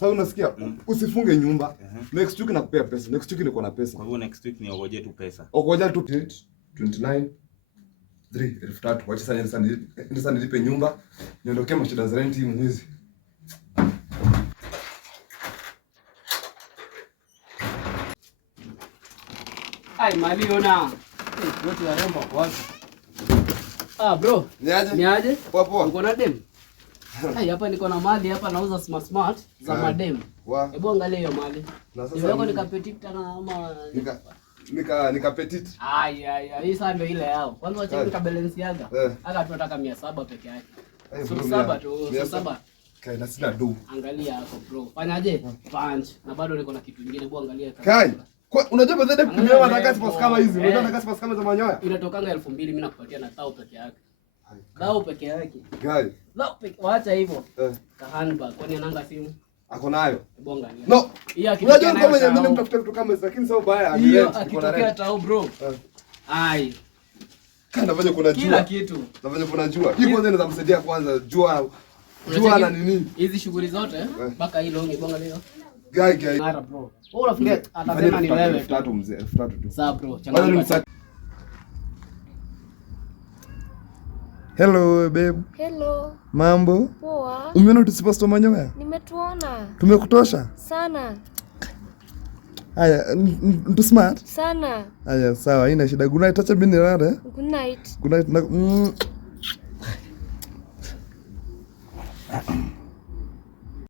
Sasa unasikia? Usifunge nyumba. Next week nakupea pesa. Next week niko na pesa. Kwa hivyo next week ni ogoje tu pesa. Ogoja tu 29 3,000. Wacha sasa nilipe nyumba. Niondokee mashida za rent hii mwezi. Ai mali ona. Wote warembo wapi? Bro. Niaje? Poa poa. Uko na dem? Hapa niko na mali hapa nauza smart za madem. Hebu angalia hiyo mali. Niweko nikapetit na ama nika petit. Hii sasa ndio ile yao. Kwanza wacha nika balance yaga. Aka tunataka 700 peke yake. 700 tu, 700. Kai sina do. Angalia hapo bro. Fanyaje? Punch. Na bado niko na kitu kingine, hebu angalia kama. Kai. Unajua baadhi ya kutumia matakasi pas kama hizi. Unajua matakasi pas kama za manyoya. Inatokanga 2000 mimi nakupatia na tao peke yake. Tao peke yake. Kai. Tao peke. Waacha hivyo. Ka handbag kwani ananga simu. Ako nayo. Hebu angalia. No. Unajua kama mimi mtafuta vitu kama hizo lakini sio baya. Hiyo akitokea tao bro. Ai. Kana fanya kuna jua. Kila kitu. Nafanya kuna jua. Hii kwanza inaweza msaidia kwanza jua na nini? Hizi shughuli zote mpaka hii longi bonga leo. Gai. Mara bro. Wewe unafikiria atasema ni wewe tu. 3,000 mzee, 3,000 tu. Sawa bro. Changamoto. Hello babe. Hello. Mambo? Poa. Umeona tusiposto manyoya? Nimetuona. Tumekutosha? Sana. Haya, ndu smart? Sana. Haya, sawa, haina shida. Good night, acha mimi nilale. Good night. Good night.